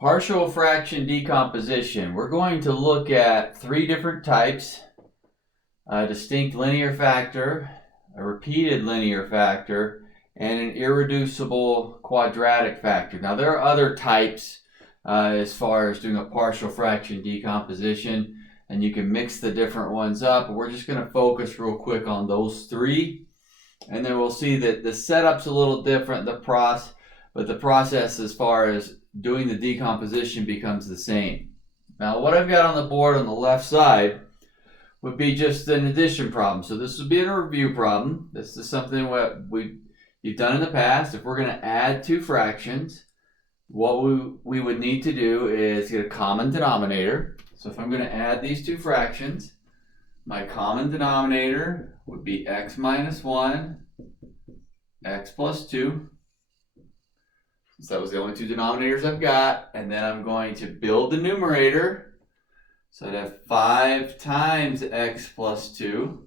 Partial fraction decomposition. We're going to look at three different types: a distinct linear factor, a repeated linear factor, and an irreducible quadratic factor. Now there are other types as far as doing a partial fraction decomposition, and you can mix the different ones up, but we're just going to focus real quick on those three, and then we'll see that the setup's a little different, but the process as far as doing the decomposition becomes the same. Now what I've got on the board on the left side would be just an addition problem. So this would be a review problem. This is something what you've done in the past. If we're going to add two fractions, what we would need to do is get a common denominator. So if I'm going to add these two fractions, my common denominator would be x minus 1, x plus 2. So that was the only two denominators I've got. And then I'm going to build the numerator. So I'd have 5 times x plus 2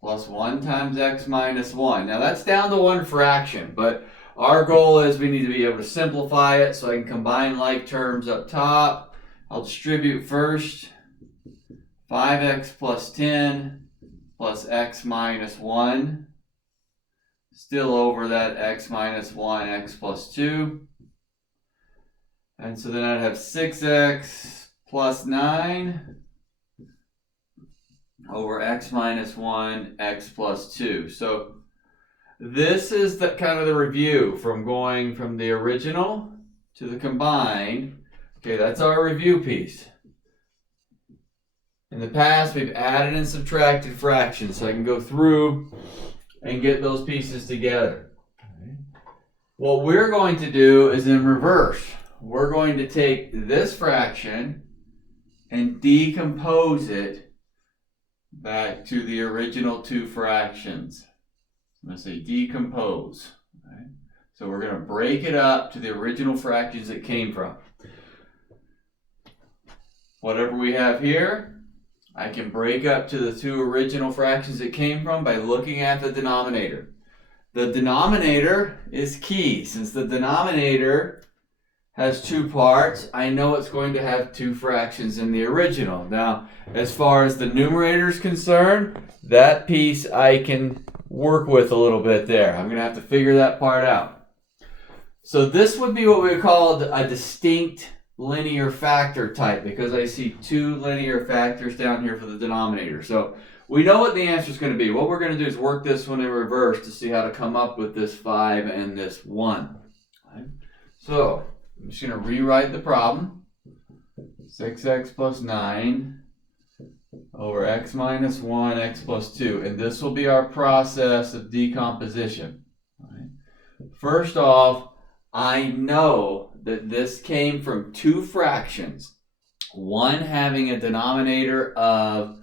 plus 1 times x minus 1. Now that's down to one fraction, but our goal is we need to be able to simplify it so I can combine like terms up top. I'll distribute first. 5x plus 10 plus x minus 1. Still over that x minus 1, x plus 2. And so then I'd have 6x plus 9 over x minus 1, x plus 2. So this is the kind of the review from going from the original to the combined. Okay, that's our review piece. In the past, we've added and subtracted fractions, so I can go through and get those pieces together. What we're going to do is in reverse. We're going to take this fraction and decompose it back to the original two fractions. I'm going to say decompose. Right? So we're going to break it up to the original fractions it came from. Whatever we have here, I can break up to the two original fractions it came from by looking at the denominator. The denominator is key. Since the denominator has two parts, I know it's going to have two fractions in the original. Now, as far as the numerator is concerned, that piece I can work with a little bit there. I'm going to have to figure that part out. So this would be what we call a distinct linear factor type, because I see two linear factors down here for the denominator. So we know what the answer is going to be. What we're going to do is work this one in reverse to see how to come up with this 5 and this 1. Okay. So I'm just going to rewrite the problem. 6x plus 9 over x minus 1, x plus 2. And this will be our process of decomposition. Right. First off, I know that this came from two fractions, one having a denominator of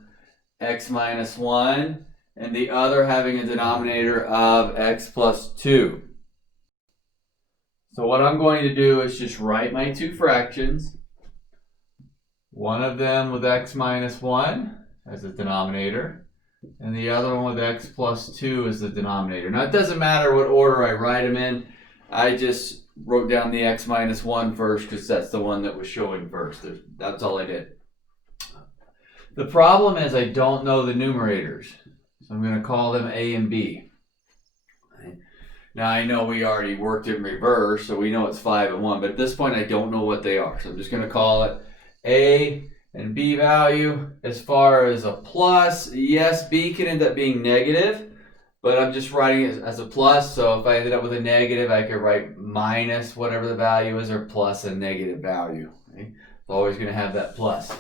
x minus 1 and the other having a denominator of x plus 2. So what I'm going to do is just write my two fractions, one of them with x minus 1 as a denominator, and the other one with x plus 2 as the denominator. Now it doesn't matter what order I write them in, I just wrote down the x minus 1 first because that's the one that was showing first. That's all I did. The problem is I don't know the numerators. So I'm going to call them a and b. Now I know we already worked in reverse, so we know it's 5 and 1, but at this point I don't know what they are. So I'm just going to call it a and b value. As far as a plus, yes, b can end up being negative, but I'm just writing it as a plus, so if I ended up with a negative, I could write minus whatever the value is, or plus a negative value. Okay? It's always going to have that plus.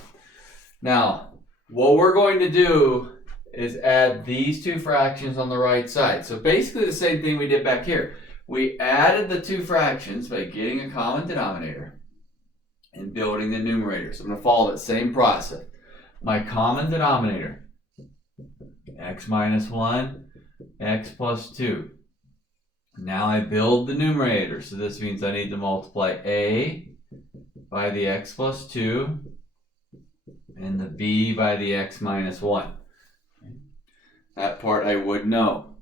Now, what we're going to do is add these two fractions on the right side. So basically the same thing we did back here. We added the two fractions by getting a common denominator and building the numerator. So I'm going to follow that same process. My common denominator, x minus 1, x plus 2. Now I build the numerator, so this means I need to multiply a by the x plus 2 and the b by the x minus 1. That part I would know.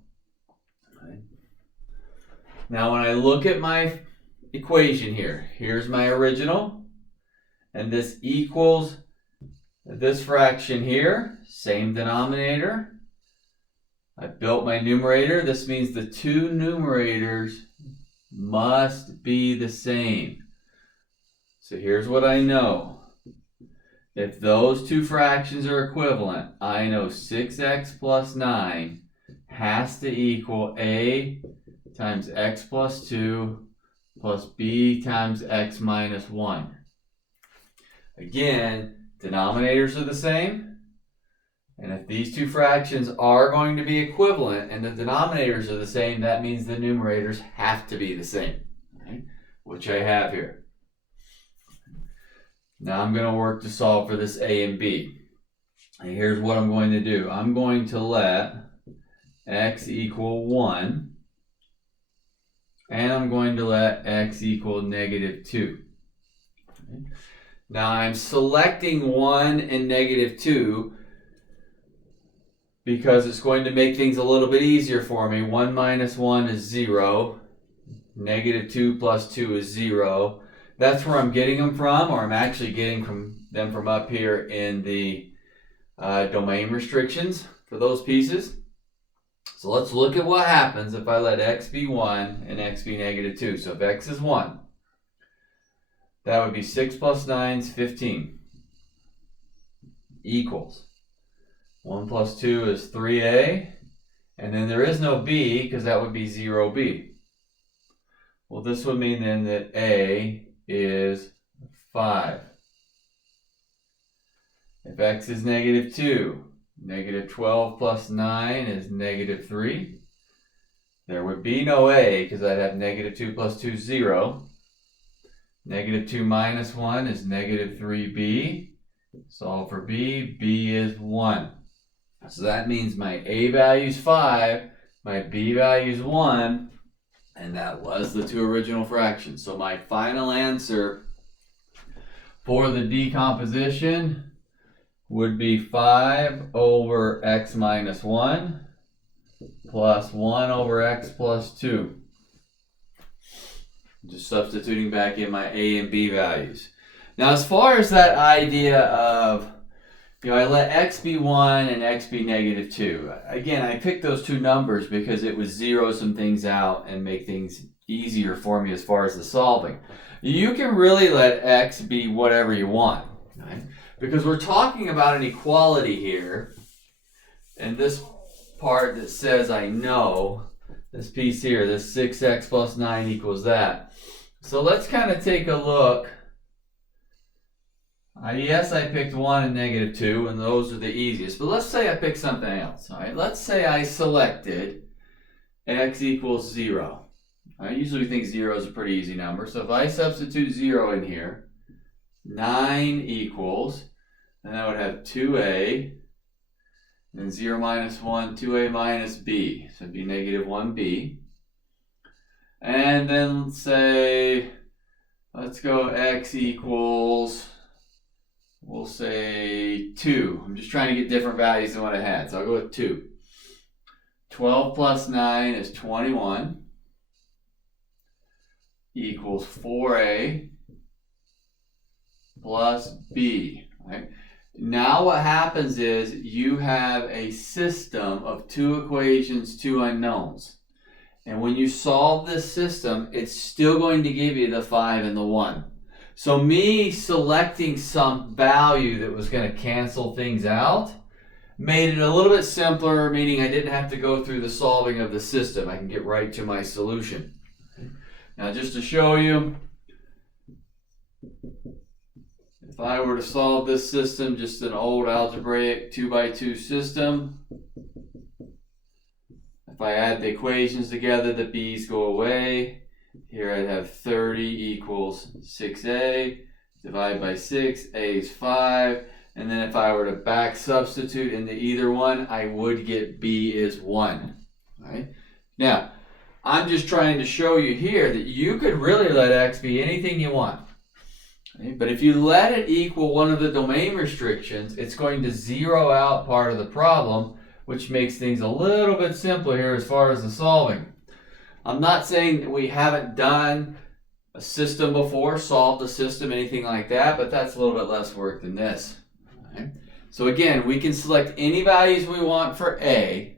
Now when I look at my equation here. Here's my original, and this equals this fraction here, same denominator. I built my numerator. This means the two numerators must be the same. So here's what I know. If those two fractions are equivalent, I know 6x plus 9 has to equal a times x plus 2 plus b times x minus 1. Again, denominators are the same. And if these two fractions are going to be equivalent and the denominators are the same, that means the numerators have to be the same, right? Which I have here. Now I'm going to work to solve for this a and b. And here's what I'm going to do. I'm going to let x equal 1, and I'm going to let x equal negative 2. Okay. Now I'm selecting 1 and negative 2 because it's going to make things a little bit easier for me. 1 minus 1 is 0. Negative 2 plus 2 is 0. That's where I'm getting them from, or I'm actually getting them from up here in the domain restrictions for those pieces. So let's look at what happens if I let x be 1 and x be negative 2. So if x is 1, that would be 6 plus 9 is 15. Equals 1 plus 2 is 3a, and then there is no b because that would be 0b. Well, this would mean then that a is 5. If x is negative 2, negative 12 plus 9 is negative 3. There would be no a because I'd have negative 2 plus 2 is 0. Negative 2 minus 1 is negative 3b. Solve for b. b is 1. So that means my a value is 5, my b value is 1, and that was the two original fractions. So my final answer for the decomposition would be 5 over x minus 1 plus 1 over x plus 2. Just substituting back in my a and b values. Now as far as that idea of, I let x be 1 and x be negative 2. Again, I picked those two numbers because it would zero some things out and make things easier for me as far as the solving. You can really let x be whatever you want, right? Because we're talking about an equality here. And this part that says I know, this piece here, this 6x plus 9 equals that. So let's kind of take a look. Yes, I picked 1 and negative 2, and those are the easiest. But let's say I picked something else. All right? Let's say I selected x equals 0. I usually think 0 is a pretty easy number. So if I substitute 0 in here, 9 equals, then I would have 2a, and 0 minus 1, 2a minus b. So it'd be negative 1b. And then let's say, let's go x equals, we'll say 2. I'm just trying to get different values than what I had, so I'll go with 2. 12 plus 9 is 21 equals 4a plus b. Right? Now what happens is you have a system of two equations, two unknowns. And when you solve this system, it's still going to give you the 5 and the 1. So me selecting some value that was going to cancel things out made it a little bit simpler, meaning I didn't have to go through the solving of the system. I can get right to my solution. Now just to show you, if I were to solve this system, just an old algebraic 2x2 system, if I add the equations together, the b's go away. Here I'd have 30 equals 6a, divide by 6, a is 5, and then if I were to back substitute into either one, I would get b is 1. Right? Now, I'm just trying to show you here that you could really let x be anything you want. Okay? But if you let it equal one of the domain restrictions, it's going to zero out part of the problem, which makes things a little bit simpler here as far as the solving. I'm not saying that we haven't done a system before, solved a system, anything like that, but that's a little bit less work than this. Right? So again, we can select any values we want for A.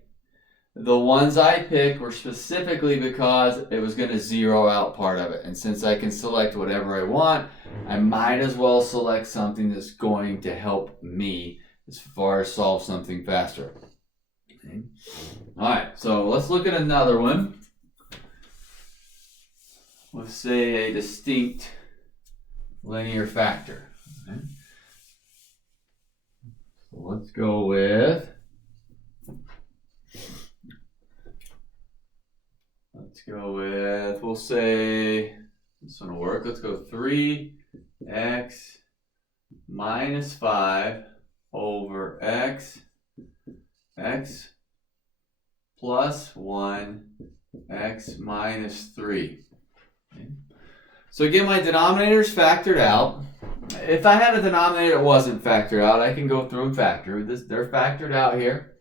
The ones I picked were specifically because it was going to zero out part of it. And since I can select whatever I want, I might as well select something that's going to help me as far as solve something faster. Okay. All right, so let's look at another one. Let's say a distinct linear factor. Okay. So let's go with, we'll say, this one will work. Let's go 3x minus 5 over x plus 1 x minus 3. Okay. So again, my denominator is factored out. If I had a denominator that wasn't factored out, I can go through and factor this. They're factored out here.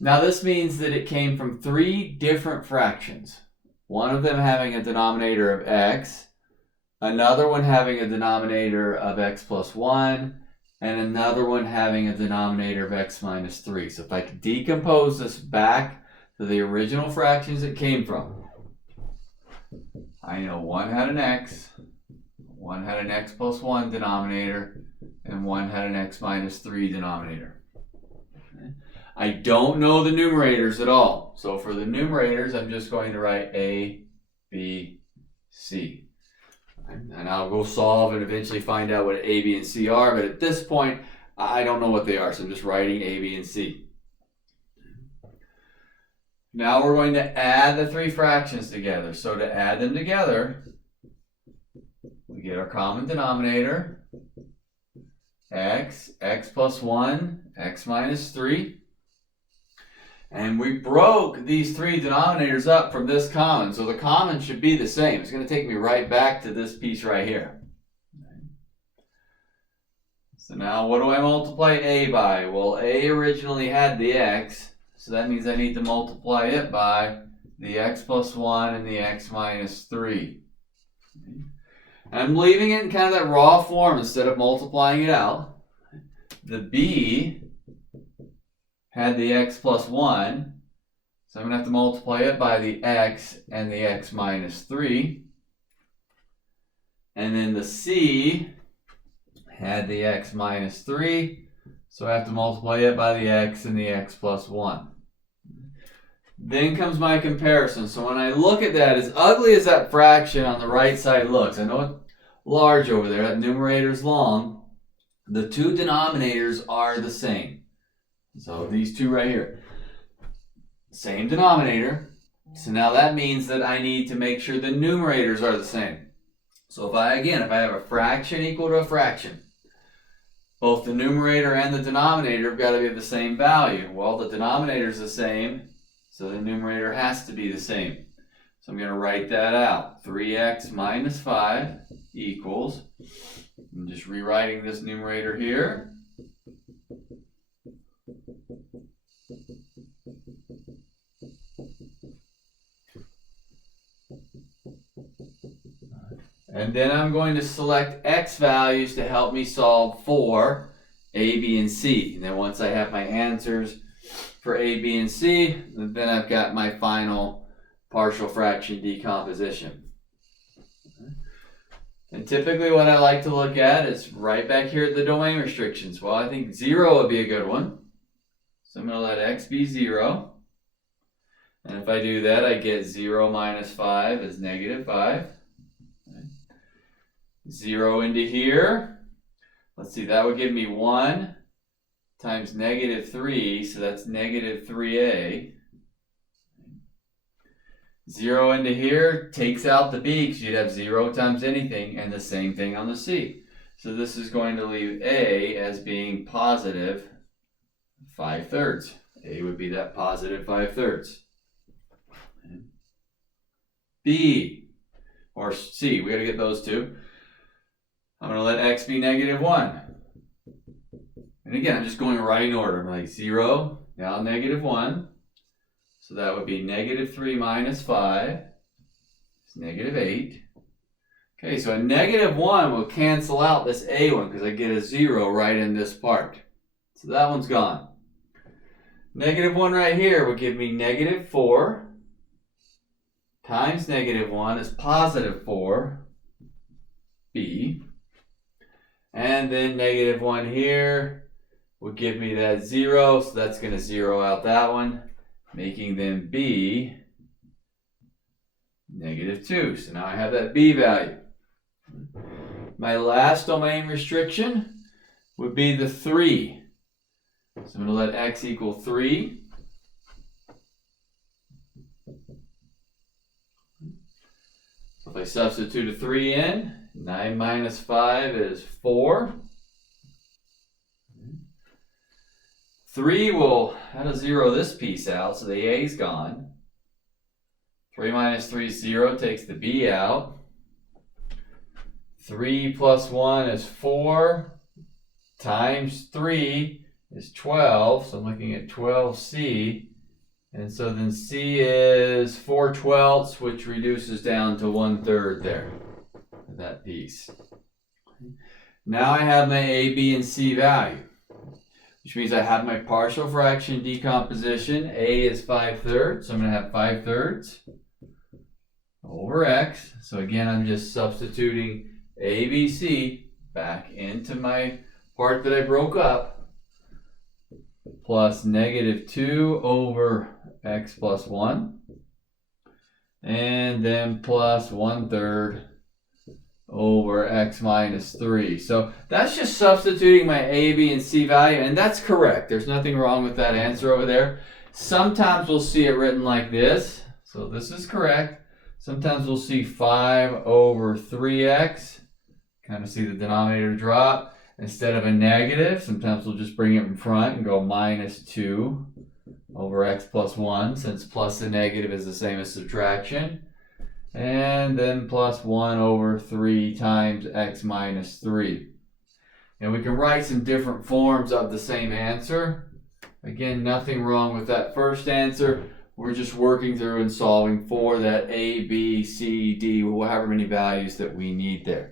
Now this means that it came from 3 different fractions. One of them having a denominator of x, another one having a denominator of x plus 1, and another one having a denominator of x minus 3. So if I could decompose this back to the original fractions it came from, I know one had an x, one had an x plus 1 denominator, and one had an x minus 3 denominator. Okay. I don't know the numerators at all. So for the numerators, I'm just going to write A, B, C. And I'll go solve and eventually find out what A, B, and C are. But at this point, I don't know what they are. So I'm just writing A, B, and C. Now we're going to add the 3 fractions together. So to add them together, we get our common denominator, x plus 1, x minus 3. And we broke these 3 denominators up from this common. So the common should be the same. It's going to take me right back to this piece right here. So now what do I multiply A by? Well, A originally had the x. So that means I need to multiply it by the x plus 1 and the x minus 3. And I'm leaving it in kind of that raw form instead of multiplying it out. The B had the x plus 1, so I'm going to have to multiply it by the x and the x minus 3. And then the C had the x minus 3, so I have to multiply it by the x and the x plus 1. Then comes my comparison. So when I look at that, as ugly as that fraction on the right side looks, I know it's large over there, that numerator's long, the 2 denominators are the same. So these 2 right here, same denominator. So now that means that I need to make sure the numerators are the same. So if I have a fraction equal to a fraction, both the numerator and the denominator have got to be the same value. Well, the denominator is the same, so the numerator has to be the same. So I'm going to write that out. 3x minus 5 equals, I'm just rewriting this numerator here. And then I'm going to select x values to help me solve for A, B, and C. And then once I have my answers for A, B, and C, then I've got my final partial fraction decomposition. And typically what I like to look at is right back here at the domain restrictions. Well, I think 0 would be a good one. So I'm going to let x be 0. And if I do that, I get 0 minus 5 is negative 5. 0 into here. Let's see, that would give me 1 times negative 3, so that's negative 3a. 0 into here takes out the b because you'd have 0 times anything, and the same thing on the c. So this is going to leave a as being positive 5/3. A would be that positive 5/3. B or c, we got to get those two. I'm going to let x be negative 1. And again, I'm just going right in order. I'm like 0, now negative 1. So that would be negative 3 minus 5. It's negative 8. Okay, so a negative 1 will cancel out this a one because I get a 0 right in this part. So that one's gone. Negative 1 right here will give me negative 4 times negative 1 is positive 4b. And then negative 1 here will give me that 0, so that's going to 0 out that one, making them b negative 2. So now I have that b value. My last domain restriction would be the 3. So I'm going to let x equal 3. So if I substitute a 3 in, 9 minus 5 is 4. 3 will, that'll 0 this piece out, so the a is gone. 3 minus 3 is 0, takes the b out. 3 plus 1 is 4 times 3 is 12, so I'm looking at 12c. And so then c is 4/12, which reduces down to 1/3 there, that piece. Now I have my a, b, and c value, which means I have my partial fraction decomposition. A is 5/3, so I'm going to have 5/3 over x. So again, I'm just substituting a, b, c back into my part that I broke up, plus negative 2 over x plus 1, and then plus 1/3 over x minus 3. So that's just substituting my a, b, and c value, and that's correct. There's nothing wrong with that answer over there. Sometimes we'll see it written like this, so this is correct. Sometimes we'll see 5 over 3x, kind of see the denominator drop. Instead of a negative, sometimes we'll just bring it in front and go minus 2 over x plus 1, since plus and negative is the same as subtraction. And then plus 1 over 3 times x minus 3. And we can write some different forms of the same answer. Again, nothing wrong with that first answer. We're just working through and solving for that a, b, c, d, however many values that we need there.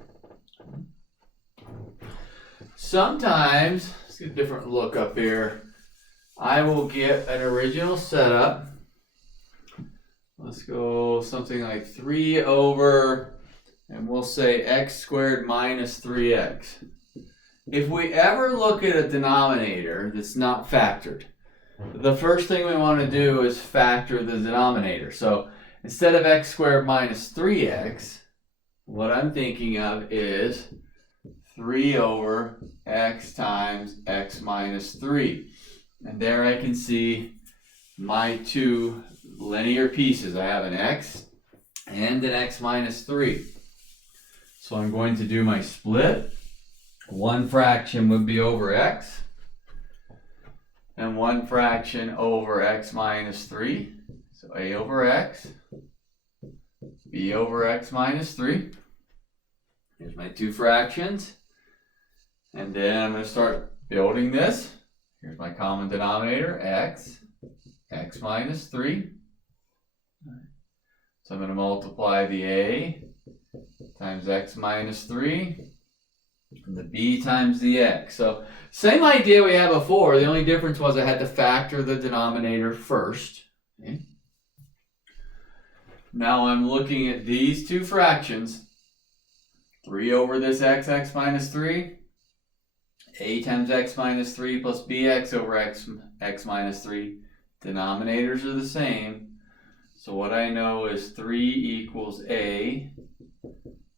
Sometimes, let's get a different look up here. I will get an original setup. Let's go something like 3 over, and we'll say x squared minus 3x. If we ever look at a denominator that's not factored, the first thing we want to do is factor the denominator. So instead of x squared minus 3x, what I'm thinking of is 3 over x times x minus 3. And there I can see my two linear pieces. I have an x and an x minus 3. So I'm going to do my split. One fraction would be over x, and one fraction over x minus 3. So a over x, b over x minus 3. Here's my two fractions. And then I'm going to start building this. Here's my common denominator, x, x minus 3. So I'm going to multiply the a times x minus 3, and the b times the x. So same idea we had before. The only difference was I had to factor the denominator first. Okay. Now I'm looking at these two fractions. 3 over this x, x minus 3. A times x minus 3 plus bx over x minus 3. Denominators are the same. So what I know is 3 equals a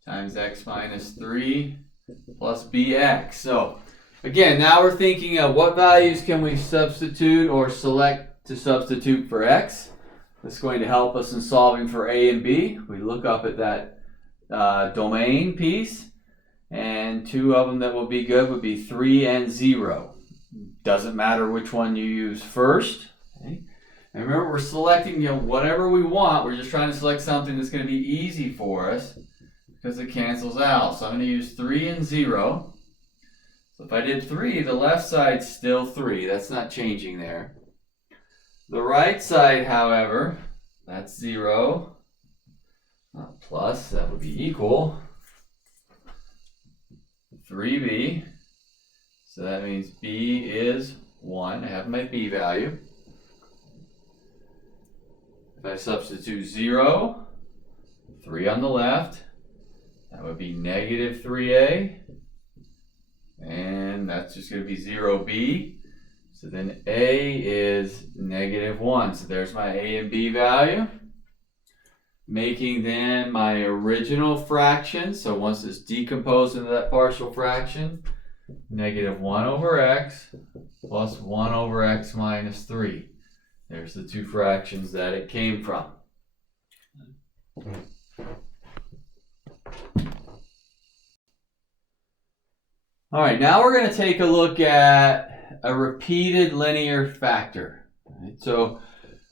times x minus 3 plus bx. So again, now we're thinking of what values can we substitute or select to substitute for x. That's going to help us in solving for a and b. We look up at that domain piece, and two of them that will be good would be 3 and 0. Doesn't matter which one you use first. Okay. And remember, we're selecting whatever we want. We're just trying to select something that's going to be easy for us because it cancels out. So I'm going to use 3 and 0. So if I did 3, the left side's still 3. That's not changing there. The right side, however, that's 0. Not plus, that would be equal. 3b. So that means b is 1. I have my b value. If I substitute 0, 3 on the left, that would be negative 3a. And that's just going to be 0b. So then a is negative 1. So there's my a and b value. Making then my original fraction. So once it's decomposed into that partial fraction, negative 1 over x plus 1 over x minus 3. There's the two fractions that it came from. All right, now we're going to take a look at a repeated linear factor. Right, so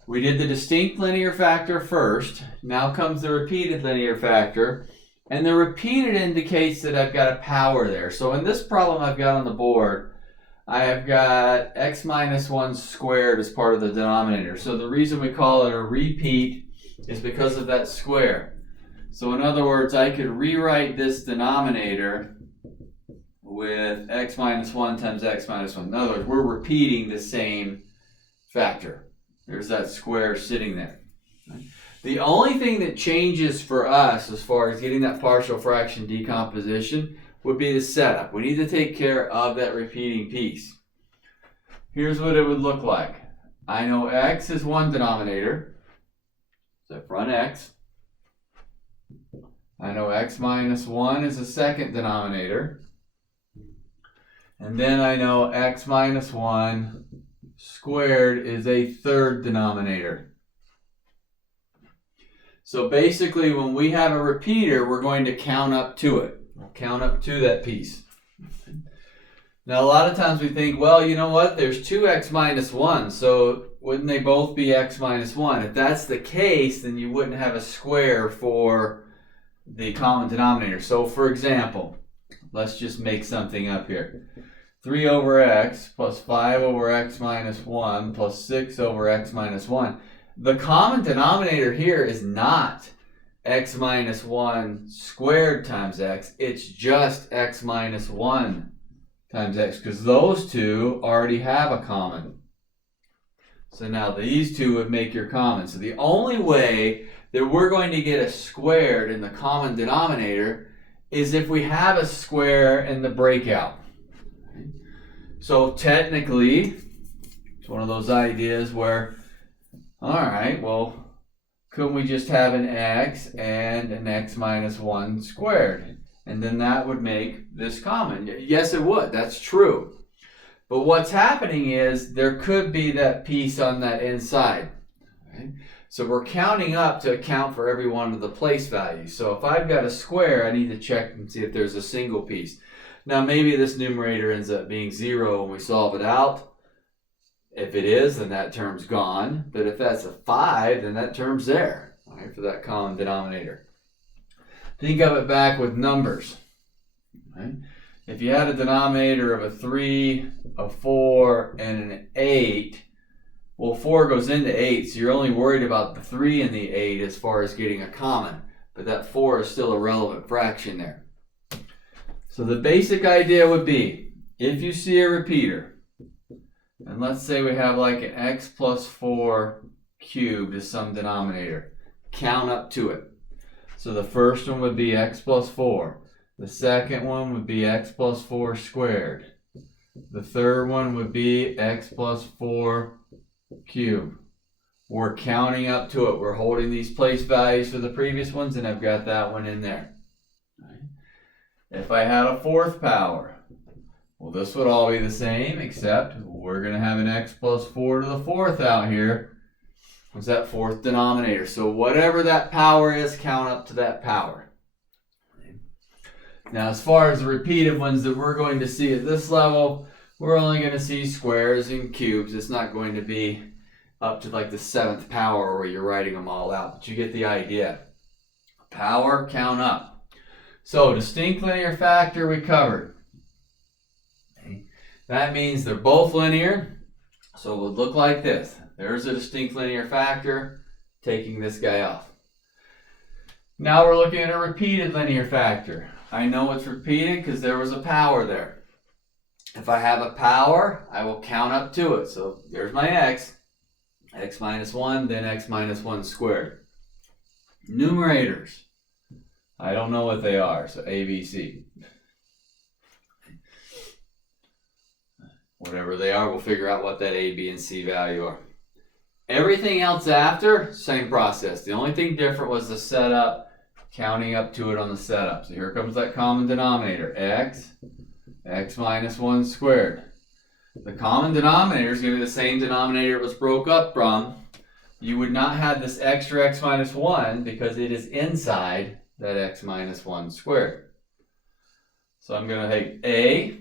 we did the distinct linear factor first. Now comes the repeated linear factor. And the repeated indicates that I've got a power there. So in this problem I've got on the board, I have got x minus 1 squared as part of the denominator. So the reason we call it a repeat is because of that square. So in other words, I could rewrite this denominator with x minus 1 times x minus 1. In other words, we're repeating the same factor. There's that square sitting there. The only thing that changes for us as far as getting that partial fraction decomposition would be the setup. We need to take care of that repeating piece. Here's what it would look like. I know x is one denominator, so front x. I know x minus 1 is a second denominator. And then I know x minus 1 squared is a third denominator. So basically when we have a repeater, we're going to count up to it. We'll count up to that piece. Now a lot of times we think, well, you know what? There's 2x minus 1, so wouldn't they both be x minus 1? If that's the case, then you wouldn't have a square for the common denominator. So for example, let's just make something up here. 3 over x plus 5 over x minus 1 plus 6 over x minus 1. The common denominator here is not x minus 1 squared times x. It's just x minus 1 times x, because those two already have a common. So now these two would make your common. So the only way that we're going to get a squared in the common denominator is if we have a square in the breakout. So technically, it's one of those ideas where, all right, well, couldn't we just have an x and an x minus 1 squared? And then that would make this common. Yes, it would. That's true. But what's happening is there could be that piece on that inside. Okay? So we're counting up to account for every one of the place values. So if I've got a square, I need to check and see if there's a single piece. Now maybe this numerator ends up being 0 when we solve it out. If it is, then that term's gone. But if that's a 5, then that term's there, all right, for that common denominator. Think of it back with numbers. Right? If you had a denominator of a 3, a 4, and an 8, well, 4 goes into 8, so you're only worried about the 3 and the 8 as far as getting a common. But that 4 is still a relevant fraction there. So the basic idea would be, if you see a repeater, and let's say we have like an x plus 4 cubed as some denominator, count up to it. So the first one would be x plus 4. The second one would be x plus 4 squared. The third one would be x plus 4 cubed. We're counting up to it. We're holding these place values for the previous ones, and I've got that one in there. If I had a fourth power, well, this would all be the same, except we're going to have an x plus 4 to the fourth out here. What's that fourth denominator? So whatever that power is, count up to that power. Now, as far as the repeated ones that we're going to see at this level, we're only going to see squares and cubes. It's not going to be up to like the 7th power where you're writing them all out, but you get the idea. Power, count up. So distinct linear factor we covered. Okay. That means they're both linear. So it would look like this. There's a distinct linear factor, taking this guy off. Now we're looking at a repeated linear factor. I know it's repeated because there was a power there. If I have a power, I will count up to it. So there's my x minus 1, then x minus 1 squared. Numerators, I don't know what they are, so a, b, c. Whatever they are, we'll figure out what that a, b, and c value are. Everything else after, same process. The only thing different was the setup, counting up to it on the setup. So here comes that common denominator, x minus 1 squared. The common denominator is going to be the same denominator it was broke up from. You would not have this extra x minus 1 because it is inside that x minus 1 squared. So I'm going to take a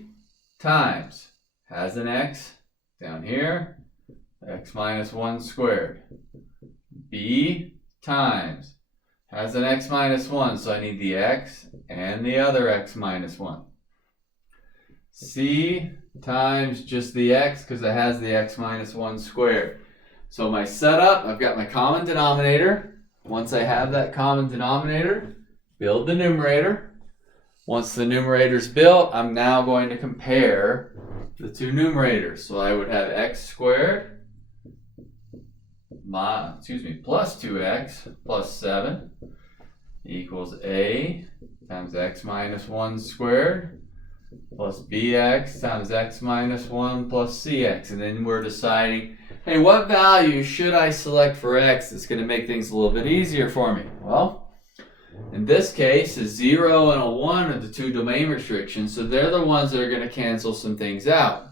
times, has an x down here, x minus 1 squared. B times, has an x minus 1, so I need the x and the other x minus 1. C times just the x because it has the x minus 1 squared. So my setup, I've got my common denominator. Once I have that common denominator, build the numerator. Once the numerator's built, I'm now going to compare the two numerators. So I would have x squared plus 2x plus 7 equals a times x minus 1 squared plus bx times x minus 1 plus cx. And then we're deciding, hey, what value should I select for x that's going to make things a little bit easier for me? Well, in this case, a 0 and a 1 are the two domain restrictions, so they're the ones that are going to cancel some things out.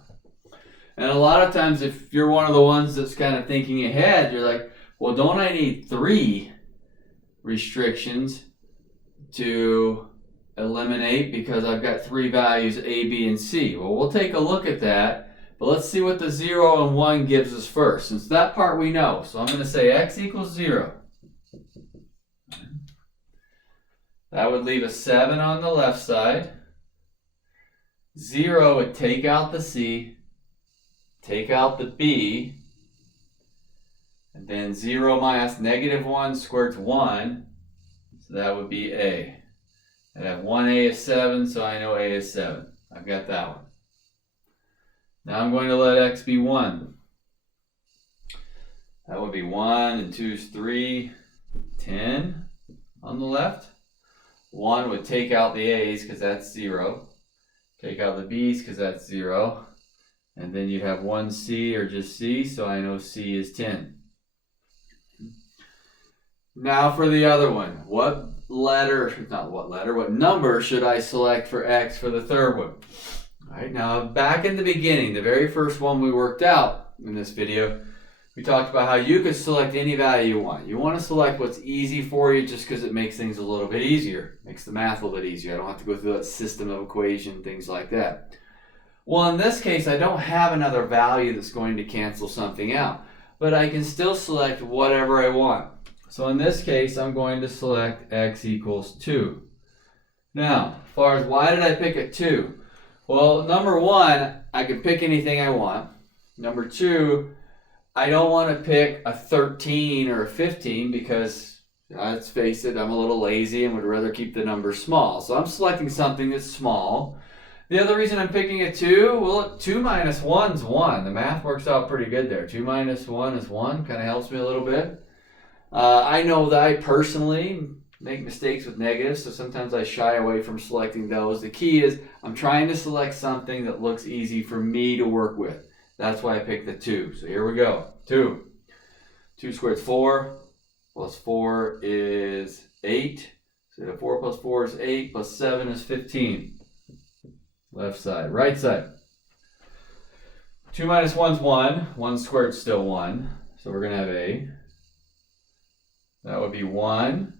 And a lot of times, if you're one of the ones that's kind of thinking ahead, you're like, well, don't I need 3 restrictions to eliminate because I've got 3 values A, B, and C? Well, we'll take a look at that, but let's see what the 0 and 1 gives us first, since that part we know. So I'm going to say x equals 0. That would leave a 7 on the left side. 0 would take out the C, take out the B, and then 0 minus negative 1 squared to 1, so that would be A. I'd have 1A is 7, so I know A is 7. I've got that one. Now I'm going to let x be 1. That would be 1 and 2 is 3, 10 on the left. 1 would take out the A's because that's 0. Take out the B's because that's 0. And then you have 1C or just C, so I know C is 10. Now for the other one. What number should I select for x for the third one? All right, now back in the beginning, the very first one we worked out in this video, we talked about how you could select any value you want. You want to select what's easy for you just because it makes things a little bit easier. Makes the math a little bit easier. I don't have to go through that system of equation, things like that. Well, in this case, I don't have another value that's going to cancel something out, but I can still select whatever I want. So in this case, I'm going to select x equals 2. Now, as far as why did I pick a 2? Well, number 1, I can pick anything I want. Number 2, I don't want to pick a 13 or a 15 because, let's face it, I'm a little lazy and would rather keep the number small. So I'm selecting something that's small. The other reason I'm picking a 2, well, 2 minus 1 is 1. The math works out pretty good there. 2 minus 1 is 1. Kind of helps me a little bit. I know that I personally make mistakes with negatives, so sometimes I shy away from selecting those. The key is I'm trying to select something that looks easy for me to work with. That's why I picked the 2. So here we go. 2. 2 squared is 4. Plus 4 is 8. So 4 plus 4 is 8. Plus 7 is 15. Left side. Right side. 2 minus 1 is 1. 1 squared is still 1. So we're going to have A. That would be 1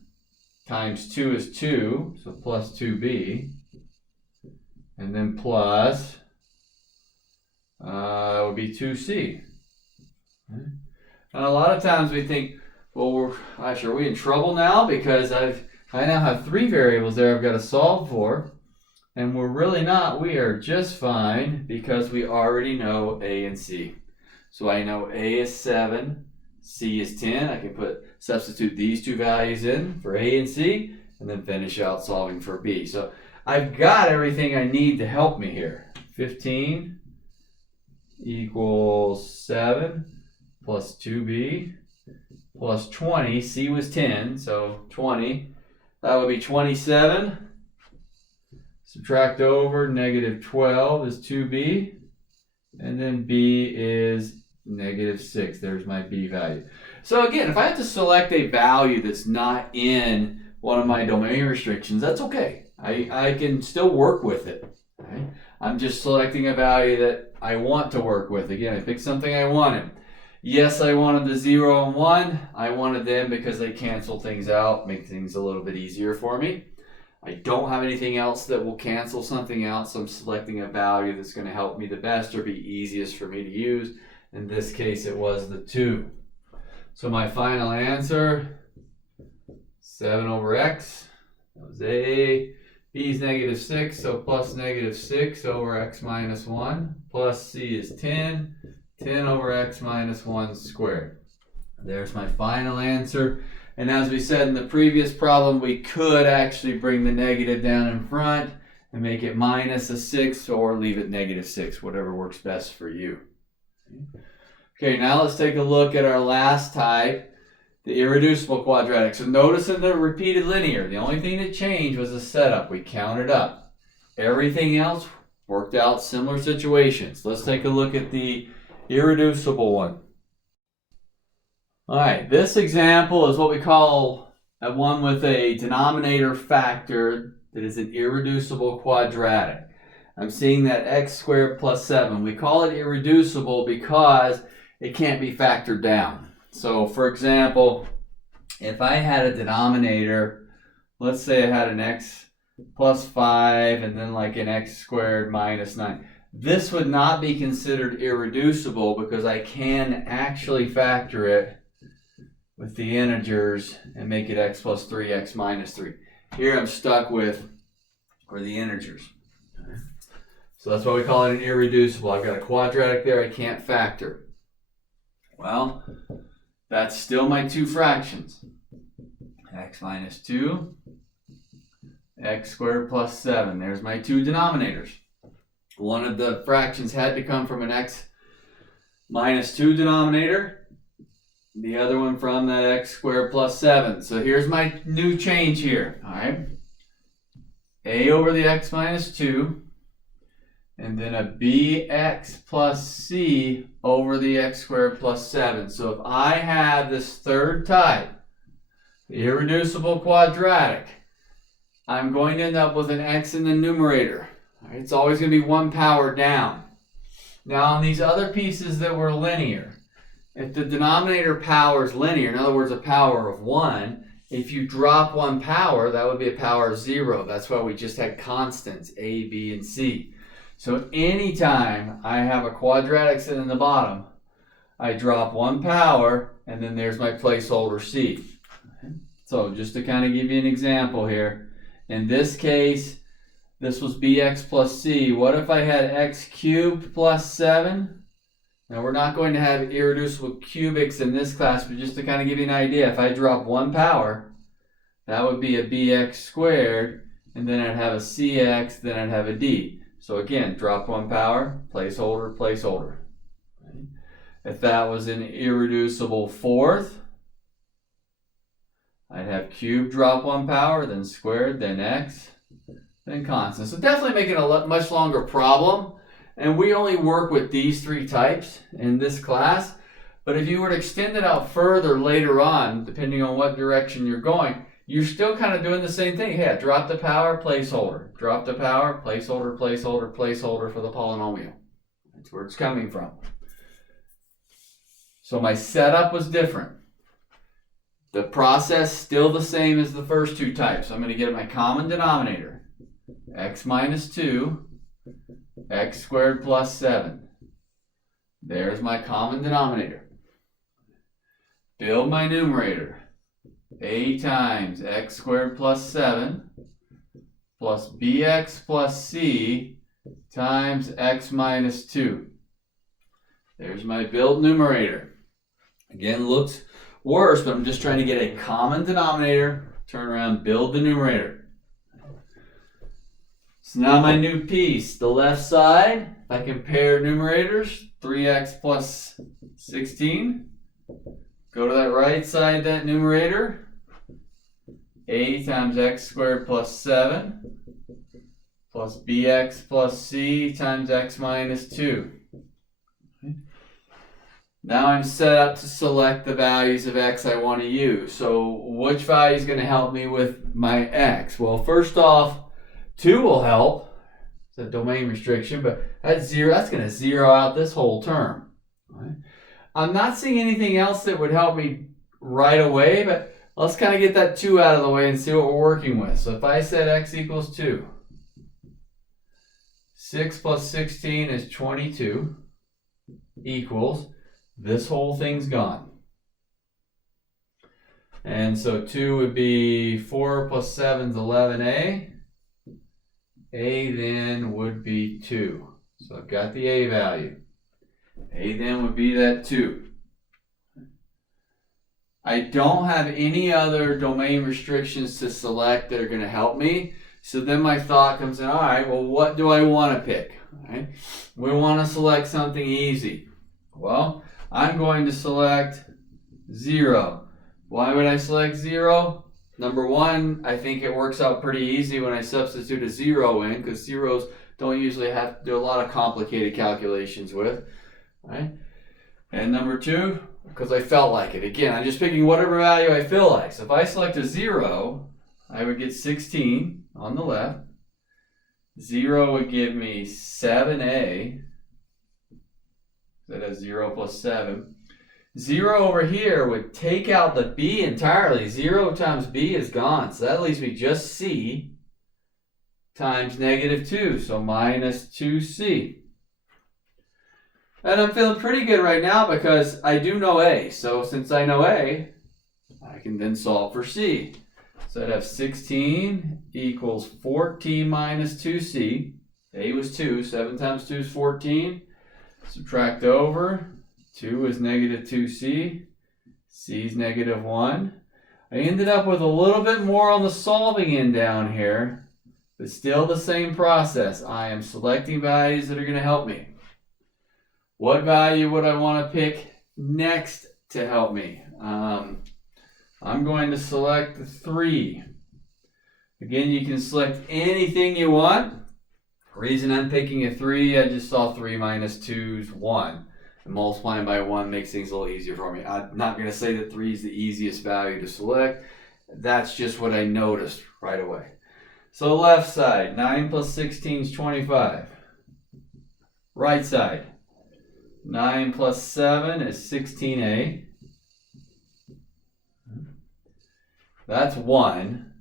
times 2 is 2. So plus 2B. And then plus... that would be 2C. And a lot of times we think, well, are we in trouble now? Because I now have 3 variables there I've got to solve for. And we're really not. We are just fine because we already know A and C. So I know A is 7, C is 10. I can substitute these two values in for A and C, and then finish out solving for B. So I've got everything I need to help me here. 15 equals 7 plus 2b plus 20. C was 10, so 20. That would be 27. Subtract over, negative 12 is 2b. And then b is negative 6. There's my b value. So again, if I have to select a value that's not in one of my domain restrictions, that's okay. I can still work with it. Okay? I'm just selecting a value that I want to work with. Again, I picked something I wanted. Yes, I wanted the 0 and 1. I wanted them because they cancel things out, make things a little bit easier for me. I don't have anything else that will cancel something out, so I'm selecting a value that's going to help me the best or be easiest for me to use. In this case, it was the 2. So my final answer, 7 over x, that was A. B is negative 6, so plus negative 6 over x minus 1, plus c is 10, 10 over x minus 1 squared. There's my final answer. And as we said in the previous problem, we could actually bring the negative down in front and make it minus a 6 or leave it negative 6, whatever works best for you. Okay, now let's take a look at our last type, the irreducible quadratic. So notice in the repeated linear, the only thing that changed was the setup. We counted up. Everything else worked out similar situations. Let's take a look at the irreducible one. All right, this example is what we call a one with a denominator factor that is an irreducible quadratic. I'm seeing that x squared plus 7. We call it irreducible because it can't be factored down. So for example, if I had a denominator, let's say I had an x plus 5 and then like an x squared minus 9. This would not be considered irreducible because I can actually factor it with the integers and make it x plus 3, x minus 3. Here I'm stuck with the integers. So that's why we call it an irreducible. I've got a quadratic there I can't factor. Well, that's still my two fractions. X minus 2, x squared plus 7. There's my two denominators. One of the fractions had to come from an x minus 2 denominator. The other one from that x squared plus 7. So here's my new change here. All right. A over the x minus 2. And then a bx plus c over the x squared plus 7. So if I have this third type, the irreducible quadratic, I'm going to end up with an x in the numerator. All right, it's always going to be one power down. Now on these other pieces that were linear, if the denominator power is linear, in other words a power of 1, if you drop one power, that would be a power of 0. That's why we just had constants, a, b, and c. So anytime I have a quadratic sitting in the bottom, I drop one power, and then there's my placeholder c. So just to kind of give you an example here, in this case, this was bx plus c. What if I had x cubed plus 7? Now we're not going to have irreducible cubics in this class, but just to kind of give you an idea, if I drop one power, that would be a bx squared, and then I'd have a cx, then I'd have a d. So again, drop one power, placeholder, placeholder. If that was an irreducible fourth, I'd have cube drop one power, then squared, then x, then constant. So definitely making a much longer problem. And we only work with these three types in this class. But if you were to extend it out further later on, depending on what direction you're going, you're still kind of doing the same thing. Yeah, drop the power, placeholder. Drop the power, placeholder, placeholder, placeholder for the polynomial. That's where it's coming from. So my setup was different. The process still the same as the first two types. I'm going to get my common denominator. X minus 2, x squared plus 7. There's my common denominator. Build my numerator. A times x squared plus 7 plus bx plus c times x minus 2. There's my build numerator. Again, looks worse, but I'm just trying to get a common denominator, turn around, build the numerator. So now my new piece, the left side, if I compare numerators, 3x plus 16. Go to that right side, that numerator, a times x squared plus 7 plus bx plus c times x minus 2. Now I'm set up to select the values of x I want to use. So which value is going to help me with my x? Well, first off, 2 will help. It's a domain restriction, but that's 0. That's going to zero out this whole term. Right? I'm not seeing anything else that would help me right away, but let's kind of get that 2 out of the way and see what we're working with. So if I said x equals 2, 6 plus 16 is 22 equals, this whole thing's gone. And so 2 would be 4 plus 7 is 11a. A then would be 2. So I've got the a value. A then would be that 2. I don't have any other domain restrictions to select that are going to help me. So then my thought comes in, all right, well, what do I want to pick? All right? We want to select something easy. Well, I'm going to select 0. Why would I select 0? Number one, I think it works out pretty easy when I substitute a 0 in, because zeros don't usually have to do a lot of complicated calculations with. Right? And number 2, because I felt like it. Again, I'm just picking whatever value I feel like. So if I select a 0, I would get 16 on the left. 0 would give me 7a. That is 0 plus 7. 0 over here would take out the b entirely. 0 times b is gone. So that leaves me just c times negative 2. So minus 2c. And I'm feeling pretty good right now because I do know a. So since I know a, I can then solve for c. So I'd have 16 equals 14 minus 2c. A was 2. 7 times 2 is 14. Subtract over. 2 is negative 2c. C is negative 1. I ended up with a little bit more on the solving end down here, but still the same process. I am selecting values that are going to help me. What value would I want to pick next to help me? I'm going to select the 3. Again, you can select anything you want. The reason I'm picking a 3, I just saw 3 minus 2 is 1. And multiplying by 1 makes things a little easier for me. I'm not going to say that 3 is the easiest value to select. That's just what I noticed right away. So left side, 9 plus 16 is 25. Right side, 9 plus 7 is 16a. That's 1.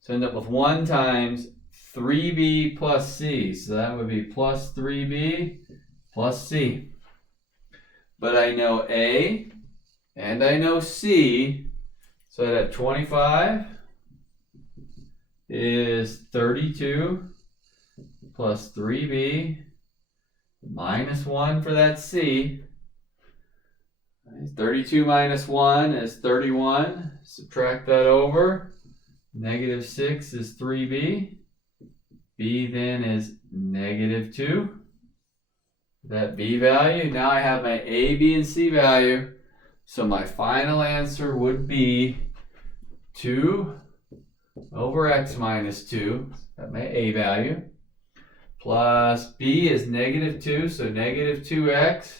So end up with 1 times 3b plus c. So that would be plus 3b plus c. But I know a and I know c. So I'd have 25 is 32 plus 3b minus 1 for that c. 32 minus 1 is 31. Subtract that over. Negative 6 is 3b. B then is negative 2. That b value. Now I have my a, b, and c value. So my final answer would be 2 over x minus 2. That's my a value. Plus b is negative 2. So negative 2x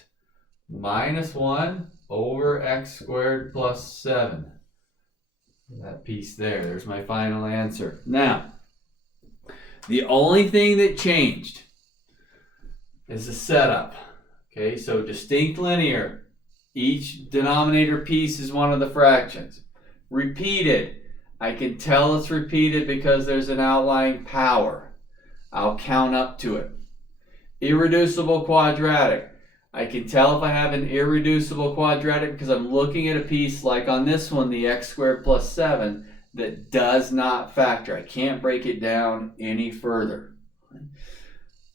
minus 1 over x squared plus 7. That piece there. There's my final answer. Now, the only thing that changed is the setup. Okay, so distinct linear. Each denominator piece is one of the fractions. Repeated. I can tell it's repeated because there's an outlying power. I'll count up to it. Irreducible quadratic. I can tell if I have an irreducible quadratic because I'm looking at a piece like on this one, the x squared plus 7, that does not factor. I can't break it down any further.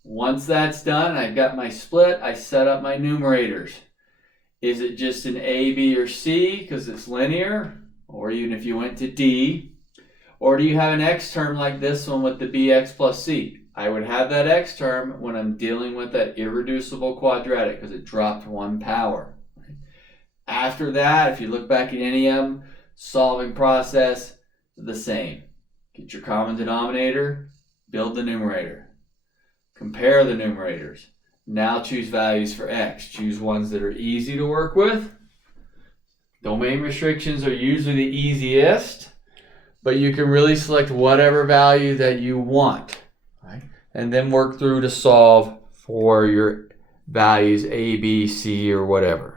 Once that's done, I've got my split, I set up my numerators. Is it just an a, b, or c because it's linear? Or even if you went to d? Or do you have an x term like this one with the bx plus c? I would have that x term when I'm dealing with that irreducible quadratic because it dropped one power. After that, if you look back at any of them, solving process, the same. Get your common denominator, build the numerator. Compare the numerators. Now choose values for x. Choose ones that are easy to work with. Domain restrictions are usually the easiest, but you can really select whatever value that you want, right? And then work through to solve for your values A, B, C, or whatever.